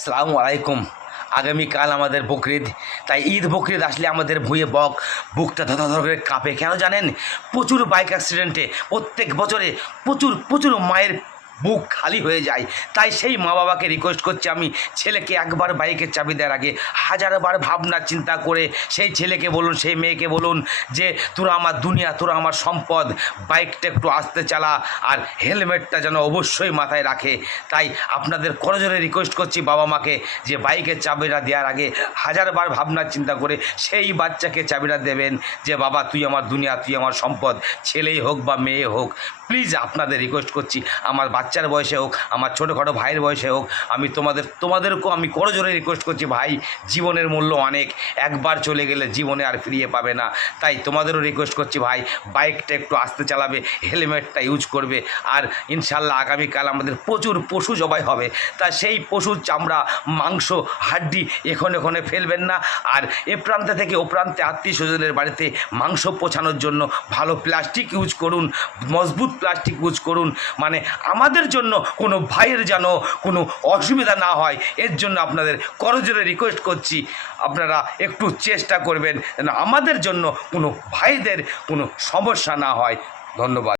আসসালামু আলাইকুম। আগামীকাল আমাদের বকরিদ, তাই ঈদ বকরিদ আসলে আমাদের ভুঁয়ে বুকটা ধর ধর করে কাঁপে। কেন জানেন? প্রচুর বাইক অ্যাক্সিডেন্টে প্রত্যেক বছরে প্রচুর প্রচুর মায়ের বুক খালি হয়ে যায়। তাই সেই মা বাবাকে রিকোয়েস্ট করছি আমি, ছেলেকে একবার বাইকের চাবি দেওয়ার আগে হাজারবার ভাবনা চিন্তা করে সেই ছেলেকে বলুন, সেই মেয়েকে বলুন যে তোরা আমার দুনিয়া, তোরা আমার সম্পদ, বাইকটা একটু আস্তে চালা আর হেলমেটটা যেন অবশ্যই মাথায় রাখে। তাই আপনাদের করজোরে রিকোয়েস্ট করছি বাবা মাকে যে বাইকের চাবিটা দেওয়ার আগে হাজারবার ভাবনা চিন্তা করে সেই বাচ্চাকে চাবিটা দেবেন যে বাবা তুই আমার দুনিয়া, তুই আমার সম্পদ, ছেলেই হোক বা মেয়ে হোক। প্লিজ আপনাদের রিকোয়েস্ট করছি, আমার বাচ্চার বয়সে হোক, আমার ছোটোখাটো ভাইয়ের বয়সে হোক, আমি তোমাদেরকেও আমি করজোরে রিকোয়েস্ট করছি ভাই, জীবনের মূল্য অনেক, একবার চলে গেলে জীবনে আর ফিরিয়ে পাবে না। তাই তোমাদেরও রিকোয়েস্ট করছি ভাই, বাইকটা একটু আস্তে চালাবে, হেলমেটটা ইউজ করবে। আর ইনশাল্লাহ আগামীকাল আমাদের প্রচুর পশু জবাই হবে, তা সেই পশুর চামড়া, মাংস, হাড্ডি এখানে ফেলবেন না। আর এ প্রান্তে থেকে ও প্রান্তে আত্মীয় স্বজনের বাড়িতে মাংস পৌঁছানোর জন্য ভালো প্লাস্টিক ইউজ করুন, মজবুত প্লাস্টিক ইউজ করুন, মানে আমাদের জন্য কোনো ভাইয়ের যেন কোনো অসুবিধা না হয়, এর জন্য আপনাদের করজোরে রিকোয়েস্ট করছি আপনারা একটু চেষ্টা করবেন যেন আমাদের জন্য কোনো ভাইদের কোনো সমস্যা না হয়। ধন্যবাদ।